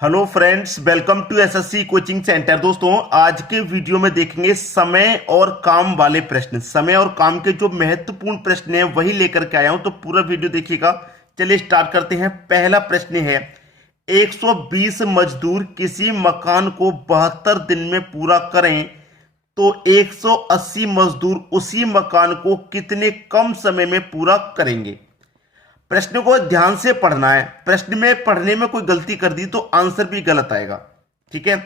Hello friends, welcome to SSC coaching centre. दोस्तों, आज के वीडियो में देखेंगे समय और काम वाले प्रश्न। समय और काम के जो महत्वपूर्ण प्रश्न हैं वही लेकर के आया हूं, तो पूरा वीडियो देखिएगा। चलिए स्टार्ट करते हैं। पहला प्रश्न है, 120 मजदूर किसी मकान को 72 दिन में पूरा करें तो 180 मजदूर उसी मकान को कितने कम समय में पूरा करेंगे। प्रश्न को ध्यान से पढ़ना है। प्रश्न में पढ़ने में कोई गलती कर दी तो आंसर भी गलत आएगा। ठीक है,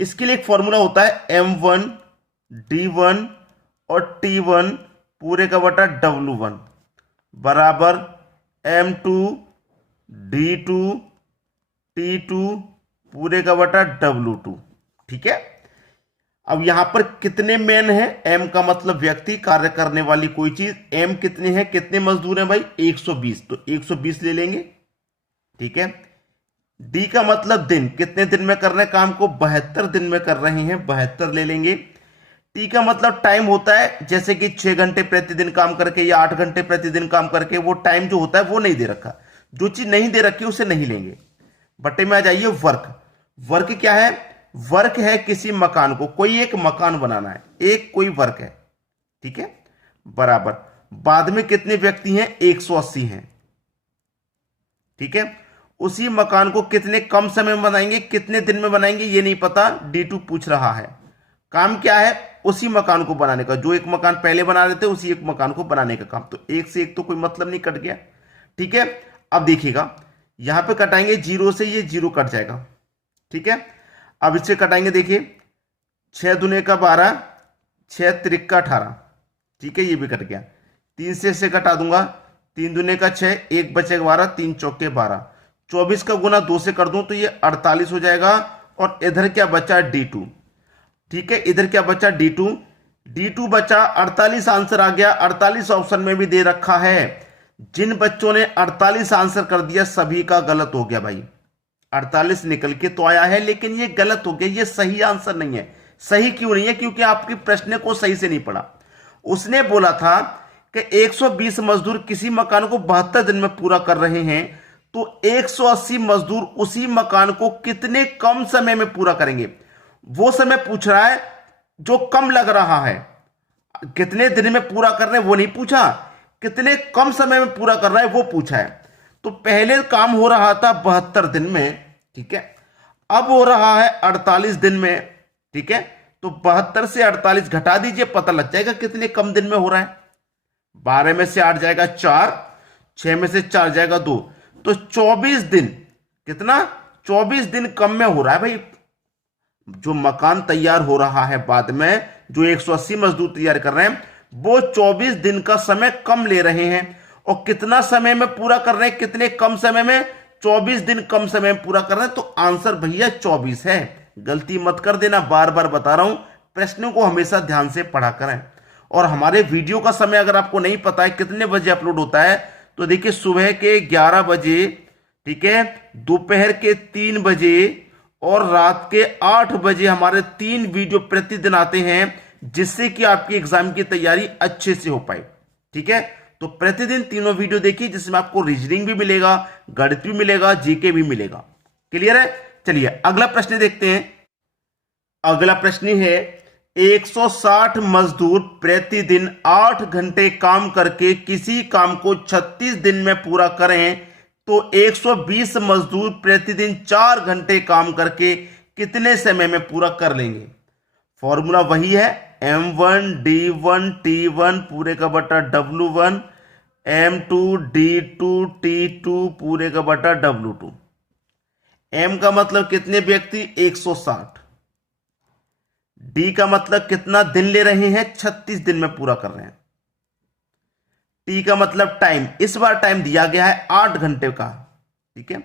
इसके लिए एक फॉर्मूला होता है M1 D1 और T1 पूरे का बटा W1 बराबर M2 D2 T2 पूरे का बटा W2। ठीक है, अब यहां पर कितने मैन है? एम का मतलब व्यक्ति, कार्य करने वाली कोई चीज। एम कितने हैं, कितने मजदूर हैं भाई? 120, तो 120 ले लेंगे। ठीक है, डी का मतलब दिन, कितने दिन में कर रहे हैं काम को? 72 दिन में कर रहे हैं, 72 ले लेंगे। टी का मतलब टाइम होता है, जैसे कि 6 घंटे प्रतिदिन काम करके या 8 घंटे प्रतिदिन काम करके, वो टाइम जो होता है वो नहीं दे रखा। जो चीज नहीं दे रखी उसे नहीं लेंगे। बटे में आ जाइए। वर्क, वर्क क्या है? वर्क है किसी मकान को, कोई एक मकान बनाना है, एक कोई वर्क है। ठीक है, बराबर बाद में कितने व्यक्ति हैं? 180 हैं। ठीक है, उसी मकान को कितने कम समय में बनाएंगे, कितने दिन में बनाएंगे ये नहीं पता, D2 पूछ रहा है। काम क्या है? उसी मकान को बनाने का, जो एक मकान पहले बना रहे थे उसी एक मकान को बनाने का काम। तो एक से एक तो कोई मतलब नहीं, कट गया। ठीक है, अब देखिएगा, यहां पे कटाएंगे जीरो से, ये जीरो कट जाएगा। ठीक है, अब इससे कटाएंगे, देखिए 6 दूने का 12, 6 त्रिक का 18। ठीक है, ये भी कट गया। 3 से इससे कटा दूंगा, 3 दूने का 6, 1 बचेगा 12, 3 चौके 12। 24 का गुना 2 से कर दूं तो ये 48 हो जाएगा। और इधर क्या बचा? D2। ठीक है, इधर क्या बचा? D2 बचा 48, आंसर आ गया। 48 ऑप्शन में भी दे रखा है। जिन बच्चों ने 48 आंसर कर दिया सभी का गलत हो गया भाई। 48 निकल के तो आया है, लेकिन ये गलत हो गया, ये सही आंसर नहीं है। सही क्यों नहीं है? क्योंकि आपकी प्रश्न को सही से नहीं पढ़ा। उसने बोला था कि 120 मजदूर किसी मकान को 72 दिन में पूरा कर रहे हैं तो 180 मजदूर उसी मकान को कितने कम समय में पूरा करेंगे। वो समय पूछ रहा है जो कम लग रहा है। कितने दिन में पूरा कर रहे हैं वो नहीं पूछा, कितने कम समय में पूरा कर रहा है वो पूछा है। तो पहले काम हो रहा था 72 दिन में, ठीक है, अब हो रहा है 48 दिन में। ठीक है, तो 72 से 48 घटा दीजिए, पता लग जाएगा कितने कम दिन में हो रहा है। 12 में से 8 जाएगा 4, 6 में से 4 जाएगा 2, तो 24 दिन। कितना? 24 दिन कम में हो रहा है भाई। जो मकान तैयार हो रहा है बाद में, जो 180 मजदूर तैयार कर रहे हैं, वो 24 दिन का समय कम ले रहे हैं। और कितना समय में पूरा कर रहे हैं? कितने कम समय में? 24 दिन कम समय में पूरा कर रहे हैं। तो आंसर भैया 24 है। गलती मत कर देना, बार बार बता रहा हूं, प्रश्नों को हमेशा ध्यान से पढ़ा करें। और हमारे वीडियो का समय अगर आपको नहीं पता है कितने बजे अपलोड होता है, तो देखिए सुबह के 11 बजे, ठीक है, दोपहर के 3 बजे और रात के 8 बजे हमारे 3 वीडियो प्रतिदिन आते हैं, जिससे कि आपकी एग्जाम की तैयारी अच्छे से हो पाए। ठीक है, तो प्रतिदिन तीनों वीडियो देखिए, जिसमें आपको रीजनिंग भी मिलेगा, गणित भी मिलेगा, जीके भी मिलेगा। क्लियर है? चलिए अगला प्रश्न देखते हैं। अगला प्रश्न है, 160 मजदूर प्रतिदिन 8 घंटे काम करके किसी काम को 36 दिन में पूरा करें तो 120 मजदूर प्रतिदिन 4 घंटे काम करके कितने समय में पूरा कर लेंगे। फॉर्मूला वही है, M1 D1 T1 पूरे का बटा W1, M2 D2 T2 पूरे का बटा W2। M का मतलब कितने व्यक्ति? 160। डी का मतलब कितना दिन ले रहे हैं? 36 दिन में पूरा कर रहे हैं। टी का मतलब टाइम, इस बार टाइम दिया गया है 8 घंटे का। ठीक है,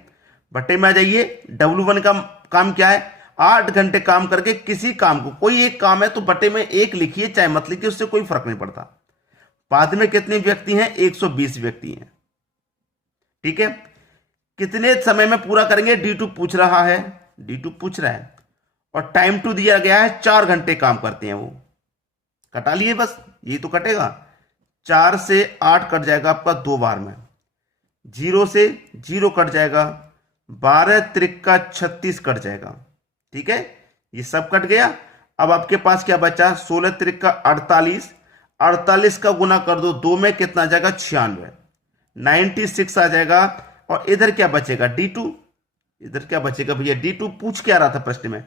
बटे में आ जाइए। W1 का काम क्या है? 8 घंटे काम करके किसी काम को, कोई एक काम है तो बटे में 1 लिखिए, चाहे मत लिखिए, उससे कोई फर्क नहीं पड़ता। बाद में कितने व्यक्ति हैं? 120 व्यक्ति हैं। ठीक है, कितने समय में पूरा करेंगे? D2 पूछ रहा है, D2 पूछ रहा है। और टाइम टू दिया गया है, 4 घंटे काम करते हैं वो। कटा लिए बस, ये तो कटेगा। 4 से 8 कट जाएगा आपका 2 बार में, 0 से 0 कट जाएगा, 12 त्रिका 36 कट जाएगा। ठीक है, ये सब कट गया। अब आपके पास क्या बचा, 16 त्रिका 48, 48 का गुना कर दो 2 में, कितना आ जाएगा 96, 96 आ जाएगा। और इधर क्या बचेगा D2, इधर क्या बचेगा भैया D2। पूछ क्या रहा था प्रश्न में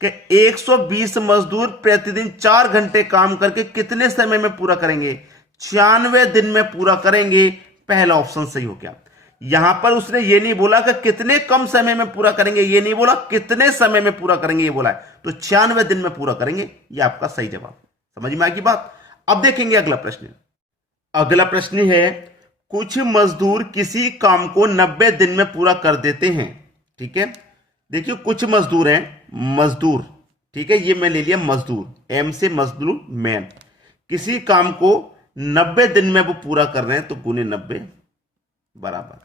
कि 120 मजदूर प्रतिदिन 4 घंटे काम करके कितने समय में पूरा करेंगे, 96 दिन में पूरा करेंगे। पहला ऑप्शन सही हो गया। यहां पर उसने ये नहीं बोला कि कितने कम समय में पूरा करेंगे, ये नहीं बोला, कितने समय में पूरा करेंगे ये बोला है, तो 96 दिन में पूरा करेंगे, ये आपका सही जवाब। समझ में आएगी बात। अब देखेंगे अगला प्रश्न। अगला प्रश्न है, कुछ मजदूर किसी काम को 90 दिन में पूरा कर देते हैं। ठीक है, देखिए कुछ मजदूर हैं, मजदूर, ठीक है, ये मैं ले लिया मजदूर, एम से मजदूर मैन, किसी काम को 90 दिन में वो पूरा कर रहे हैं, तो गुने 90 बराबर,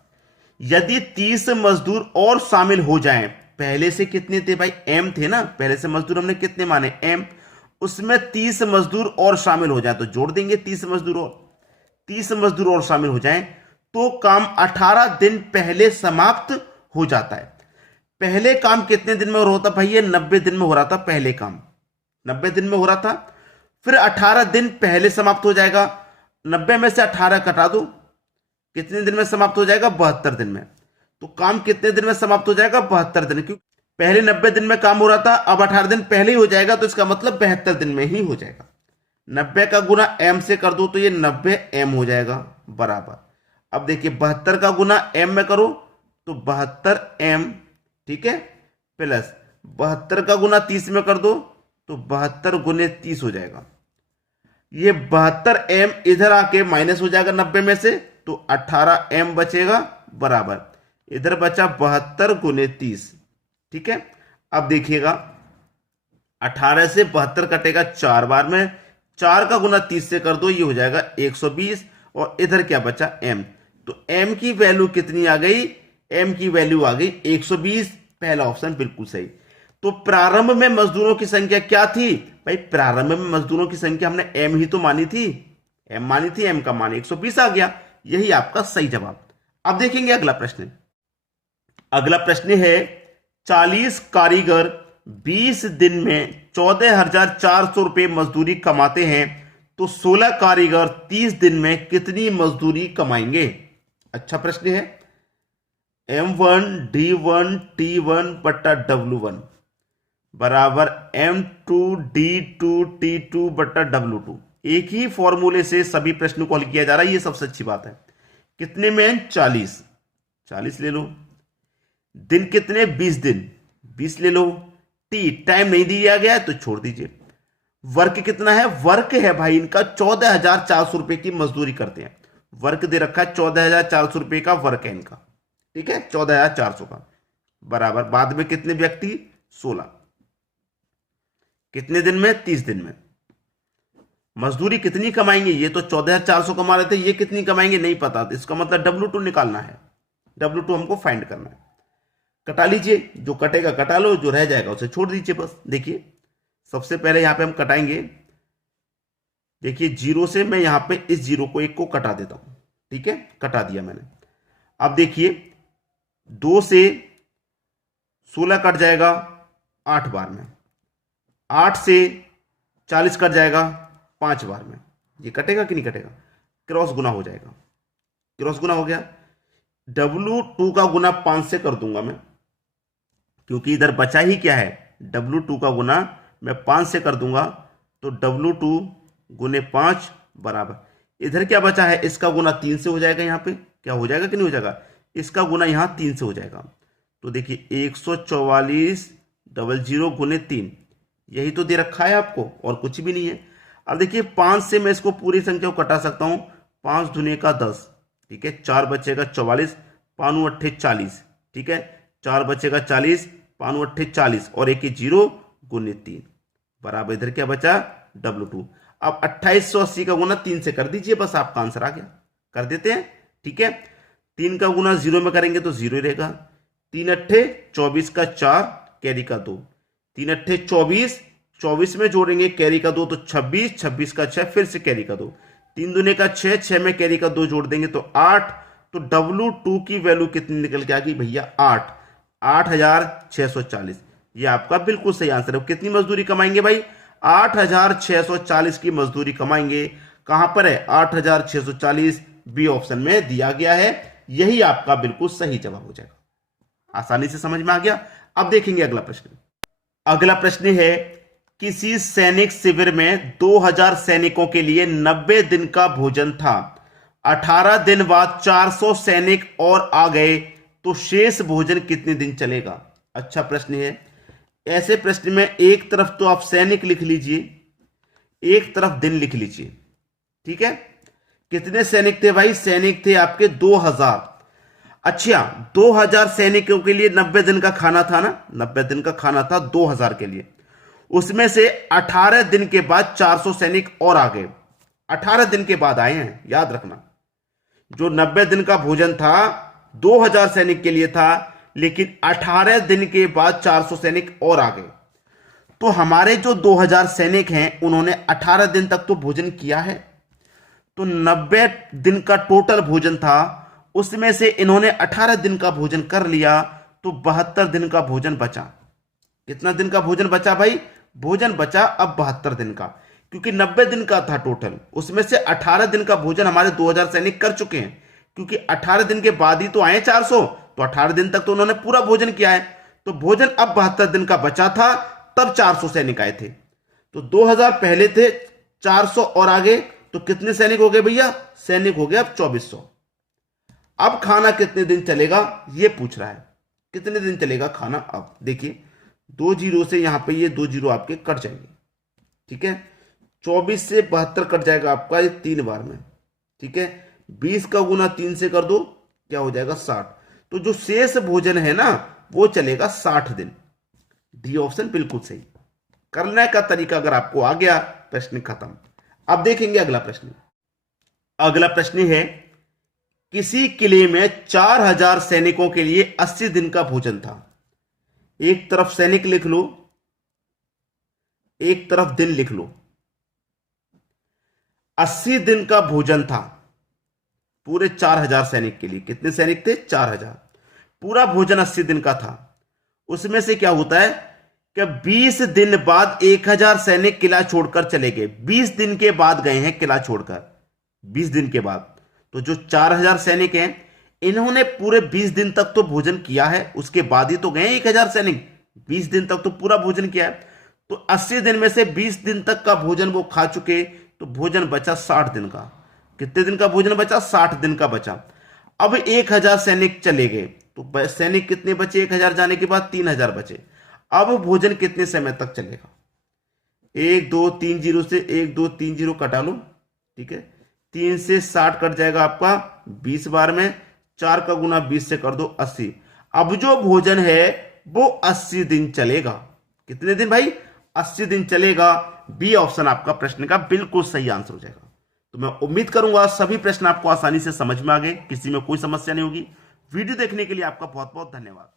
यदि 30 मजदूर और शामिल हो जाएं, पहले से कितने थे भाई, एम थे ना, पहले से मजदूर हमने कितने माने, एम, उसमें 30 मजदूर और शामिल हो जाए तो जोड़ देंगे 30 मजदूर और, 30 मजदूर और शामिल हो जाएं तो काम 18 दिन पहले समाप्त हो जाता है। पहले काम कितने दिन में हो रहा था भाई, ये 90 दिन में हो रहा था, पहले काम 90 दिन में हो रहा था, फिर 18 दिन पहले समाप्त हो जाएगा। 90 में से 18 कटा दो, कितने दिन में समाप्त हो जाएगा, 72 दिन में। तो काम कितने दिन में समाप्त हो जाएगा, 72 दिन, क्योंकि पहले 90 दिन में काम हो रहा था, अब 18 दिन पहले ही हो जाएगा, तो इसका मतलब 72 दिन में ही हो जाएगा। 90 का गुना एम से कर दो तो ये 90 एम हो जाएगा बराबर। अब देखिए 72 का गुना एम में करो तो 72 एम, ठीक है, प्लस 72 का गुना 30 में कर दो तो 72 गुने 30 हो जाएगा। ये 72 एम इधर आके माइनस हो जाएगा 90 में से, तो 18 एम बचेगा बराबर, इधर बचा 72 गुने 30। ठीक है, अब देखिएगा 18 से 72 कटेगा 4 बार में, 4 का गुना 30 से कर दो, ये हो जाएगा 120, और इधर क्या बचा एम, तो एम की वैल्यू कितनी आ गई, एम की वैल्यू आ गई 120। पहला ऑप्शन बिल्कुल सही। तो प्रारंभ में मजदूरों की संख्या क्या थी भाई, प्रारंभ में मजदूरों की संख्या हमने एम ही तो मानी थी, एम मानी थी, एम का मान 120 आ गया, यही आपका सही जवाब। अब देखेंगे अगला प्रश्न। अगला प्रश्न है, 40 कारीगर 20 दिन में 14,400 रुपए मजदूरी कमाते हैं, तो 16 कारीगर 30 दिन में कितनी मजदूरी कमाएंगे। अच्छा प्रश्न है। M1 D1 T1 बट्टा W1 बराबर M2 D2 T2 बट्टा W2। एक ही फॉर्मूले से सभी प्रश्नों को हल किया जा रहा है, ये सबसे अच्छी बात है। कितने में 40, 40 ले लो, दिन कितने 20 दिन, 20 ले लो, टी टाइम नहीं दिया गया है तो छोड़ दीजिए। वर्क कितना है, वर्क है भाई इनका 14,400 रुपए की मजदूरी करते हैं, वर्क दे रखा है 14,400 रुपए का वर्क है इनका, ठीक है, 14,400 का बराबर, बाद में कितने व्यक्ति 16, कितने दिन में 30 दिन में। मजदूरी कितनी कमाएंगे, ये तो 14,400 कमा रहे थे, ये कितनी कमाएंगे नहीं पता, तो इसका मतलब W2 निकालना है, W2 हमको फाइंड करना है। कटा लीजिए, जो कटेगा कटा लो, जो रह जाएगा उसे छोड़ दीजिए बस। देखिए सबसे पहले यहां पे हम कटाएंगे, देखिए 0 से मैं यहां पे इस 0 को 1 को कटा देता हूं, ठीक है, कटा दिया मैंने। अब देखिए 2 से 16 कट जाएगा 8 बार में, 8 से 40 कट जाएगा 5 बार में, ये कटेगा कि नहीं कटेगा, क्रॉस गुना हो जाएगा, क्रॉस गुना हो गया। W2 का गुना 5 से कर दूंगा मैं, क्योंकि इधर बचा ही क्या है, W2 का गुना मैं 5 से कर दूंगा, तो W2 गुने 5 बराबर, इधर क्या बचा है, इसका गुना 3 से हो जाएगा, यहां पे क्या हो जाएगा कि नहीं हो जाएगा, इसका गुना यहां 3 से हो जाएगा। तो देखिए 144 गुने 3, यही तो दे रखा है आपको, और कुछ भी नहीं है। अब देखिए 5 से मैं इसको पूरी संख्या को कटा सकता हूं, 5 दूने का 10, ठीक है, 4 बचेगा 44, 5 अट्ठे 40, ठीक है, 4 बचेगा 40, 5 अट्ठे 40, और एक 0 गुने 3 बराबर, इधर क्या बचा W2। अब 2880 का गुना 3 से कर दीजिए, बस आपका आंसर आ गया, कर देते हैं, ठीक है। 3 का गुना 0 में करेंगे तो 0 रहेगा, 3 अट्ठे 24 का 4 कैरी का 2, 3 अट्ठे 24, 24 में जोड़ेंगे कैरी का 2 तो 26, 26 का 6 फिर से कैरी का 2, 3 दूने का 6, 6 में कैरी का 2 जोड़ देंगे तो 8। तो W2 की वैल्यू कितनी निकल के आ गई भैया 8। 8,640। ये आपका बिल्कुल सही आंसर है। कितनी मजदूरी कमाएंगे भाई? 8,640 की मजदूरी कमाएंगे। कहां पर है 8,640? बी ऑप्शन में दिया गया है। यही आपका बिल्कुल सही जवाब हो जाएगा। आसानी से समझ में आ गया। अब देखेंगे अगला प्रश्न। अगला प्रश्न है, किसी सैनिक शिविर में 2000 सैनिकों के लिए 90 दिन का भोजन था। 18 दिन बाद 400 सैनिक और आ गए तो शेष भोजन कितने दिन चलेगा? अच्छा प्रश्न है। ऐसे प्रश्न में एक तरफ तो आप सैनिक लिख लीजिए, एक तरफ दिन लिख लीजिए। ठीक है, कितने सैनिक थे भाई? सैनिक थे आपके 2000। अच्छा, 2000 सैनिकों के लिए 90 दिन का खाना था ना, 90 दिन का खाना था 2000 के लिए। उसमें से 18 दिन के बाद 400 सैनिक और आ गए। 18 दिन के बाद आए हैं, याद रखना। जो 90 दिन का भोजन था 2000 सैनिक के लिए था, लेकिन 18 दिन के बाद 400 सैनिक और आ गए। तो हमारे जो 2000 सैनिक हैं उन्होंने 18 दिन तक तो भोजन किया है। तो 90 दिन का टोटल भोजन था, उसमें से इन्होंने 18 दिन का भोजन कर लिया, तो 72 दिन का भोजन बचा। कितना दिन का भोजन बचा भाई? भोजन बचा अब 72 दिन का, क्योंकि 90 दिन का था टोटल, उसमें से 18 दिन का भोजन हमारे 2000 सैनिक कर चुके हैं, क्योंकि 18 दिन के बाद ही तो आए 400, तो 18 दिन तक तो उन्होंने पूरा भोजन किया है। तो भोजन अब 72 दिन का बचा था, तब 400 सैनिक आए थे। तो 2000 पहले थे, 400 और आगे, तो कितने सैनिक हो गए भैया? सैनिक हो गए अब 2400। अब खाना कितने दिन चलेगा ये पूछ रहा है। कितने दिन चलेगा खाना? अब देखिए, 2 जीरो से यहां पे ये 2 जीरो आपके कट जाएंगे। ठीक है, 24 से 72 कट जाएगा आपका ये 3 बार में। ठीक है, 20 का गुना 3 से कर दो, क्या हो जाएगा? 60। तो जो शेष भोजन है ना वो चलेगा 60 दिन। डी ऑप्शन बिल्कुल सही। करने का तरीका अगर आपको आ गया, प्रश्न खत्म। अब देखेंगे अगला प्रश्न। अगला प्रश्न है, किसी किले में 4000 सैनिकों के लिए 80 दिन का भोजन था। एक तरफ सैनिक लिख लो, एक तरफ दिन लिख लो। 80 दिन का भोजन था पूरे 4000 सैनिक के लिए। कितने सैनिक थे? 4000। पूरा भोजन 80 दिन का था। उसमें से क्या होता है कि 20 दिन बाद 1000 सैनिक किला छोड़कर चले गए। 20 दिन के बाद गए हैं किला छोड़कर, 20 दिन के बाद। तो जो 4000 सैनिक हैं इन्होंने पूरे 20 दिन तक तो भोजन किया है, उसके बाद ही तो गए 1000 सैनिक। 20 दिन तक तो पूरा भोजन किया है। तो 80 दिन में से 20 दिन तक का भोजन वो खा चुके, तो भोजन बचा 60 दिन का। कितने दिन का भोजन बचा? 60 दिन का बचा। अब 1000 सैनिक चले गए, तो सैनिक कितने बचे? 1000 जाने के बाद 3000 बचे। अब भोजन कितने समय तक चलेगा? 1 2 3 जीरो से 1 2 3 जीरो कटा लो। ठीक है, 3 से 60 कट जाएगा आपका 20 बार में। 4 का गुना 20 से कर दो 80। अब जो भोजन है वो 80 दिन चलेगा। कितने दिन भाई? 80 दिन चलेगा। बी ऑप्शन आपका प्रश्न का बिल्कुल सही आंसर हो जाएगा। तो मैं उम्मीद करूंगा सभी प्रश्न आपको आसानी से समझ में आ गए, किसी में कोई समस्या नहीं होगी। वीडियो देखने के लिए आपका बहुत बहुत धन्यवाद।